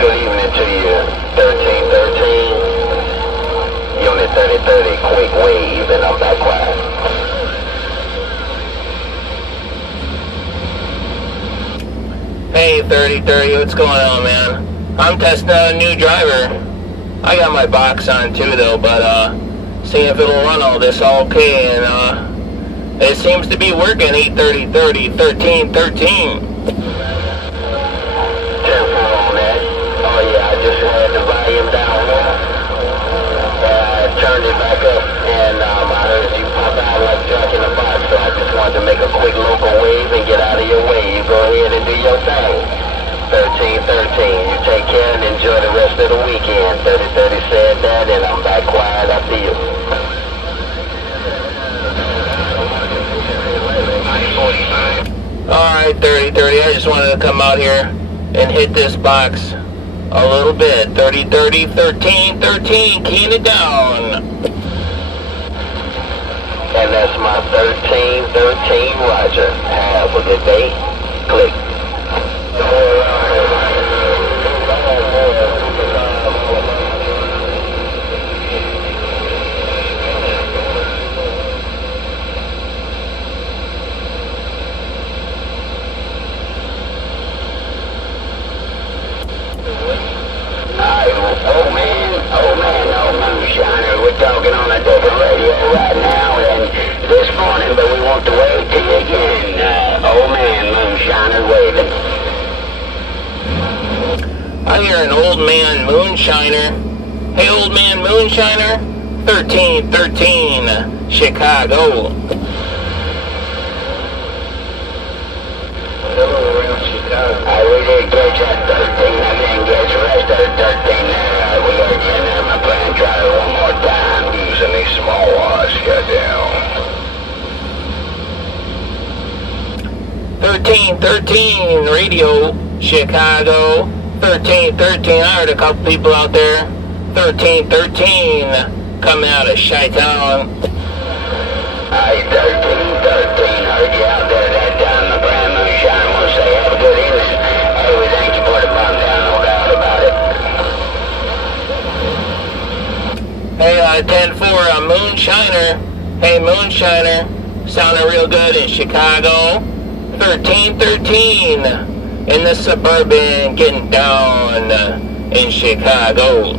Good evening to you. 1313, Unit 3030, quick wave, and I'm back quiet. Hey, 3030, what's going on, man? I'm testing out a new driver. I got my box on too, though, but seeing if it'll run all this okay, and it seems to be working. 83030, 1313. 10-4 on that. Oh yeah, I just had the volume down there. I turned it back up, and I heard you pop out like Jack in the Box, so I just wanted to make a quick local wave and get out of your way. You go ahead and do your thing. 1313, you take care and enjoy the rest of the weekend. 3030 said that, and I'm back quiet after you. Alright, 3030, I just wanted to come out here and hit this box a little bit. 3030, 1313, keying it down. And that's my 1313, Roger. Have a good day. Click. 'Oh Moonshiner, we're talking on a different radio right now, and this morning, but we want to wave to you again. Old man Moonshiner waving. I hear an old man Moonshiner. Hey, old man Moonshiner, 1313, Chicago. I really get you 13, I didn't get the rest of the 13 there. We heard you in there, my friend. Try it one more time. Using these small wires, goddamn. 1313, radio, Chicago. 1313, I heard a couple people out there. 1313, coming out of Chi-Town. Hey, 1313, heard you out there that time, my friend Moonshine. Want to say have a good evening. Hey, we thank you for the bump down, no doubt about it. Hey, 10-4, Moonshiner. Hey, Moonshiner, sounding real good in Chicago. 1313, in the suburban, getting down in Chicago.